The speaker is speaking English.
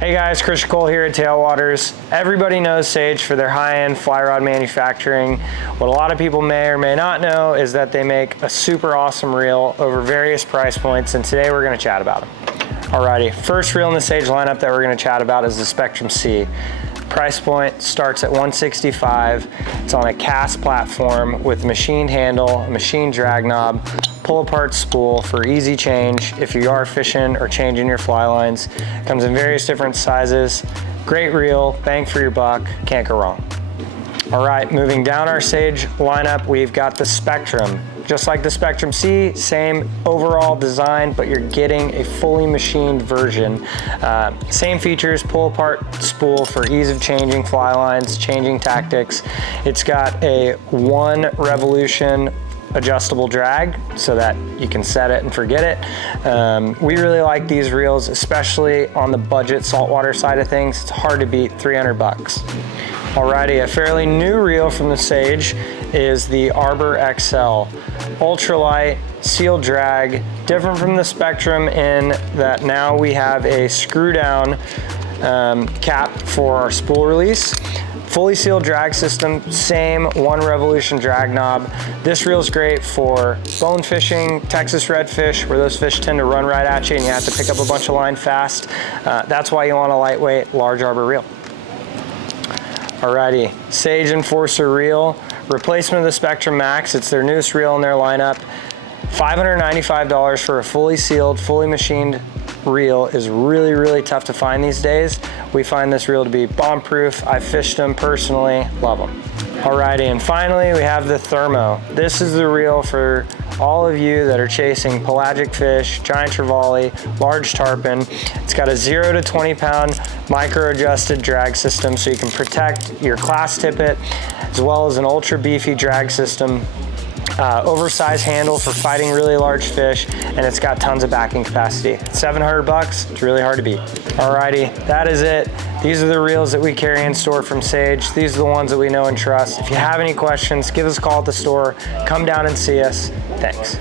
Hey guys, Kristian here at Tailwaters. Everybody knows Sage for their high-end fly rod manufacturing. What a lot of people may or may not know is that they make a super awesome reel over various price points, and today we're going to chat about them. Alrighty, first reel in the Sage lineup that we're going to chat about is the Spectrum C. Price point starts at $165. It's on a cast platform with machined handle, a machined drag knob, pull apart spool for easy change if you are fishing or changing your fly lines. Comes in various different sizes. Great reel, bang for your buck, can't go wrong. All right, moving down our Sage lineup, we've got the Spectrum. Just like the Spectrum C, same overall design, but you're getting a fully machined version. Same features, pull apart spool for ease of changing fly lines, changing tactics. It's got a 1 revolution adjustable drag so that you can set it and forget it. We really like these reels, especially on the budget saltwater side of things. It's hard to beat 300 bucks. Alrighty, a fairly new reel from the Sage is the Arbor XL. Ultralight, sealed drag, different from the Spectrum in that now we have a screw down cap for our spool release. Fully sealed drag system, same 1 revolution drag knob. This reel is great for bone fishing, Texas redfish, where those fish tend to run right at you and you have to pick up a bunch of line fast. That's why you want a lightweight, large arbor reel. Alrighty, Sage Enforcer reel, replacement of the Spectrum Max. It's their newest reel in their lineup. $595 for a fully sealed, fully machined reel is really, really tough to find these days. We find this reel to be bomb-proof. I've fished them personally, love them. Alrighty, and finally we have the Thermo. This is the reel for all of you that are chasing pelagic fish, giant trevally, large tarpon. It's got a 0 to 20 pound micro-adjusted drag system so you can protect your class tippet, as well as an ultra beefy drag system. Oversized handle for fighting really large fish, and it's got tons of backing capacity. 700 bucks, it's really hard to beat. Alrighty, that is it. These are the reels that we carry in store from Sage. These are the ones that we know and trust. If you have any questions, give us a call at the store. Come down and see us. Thanks.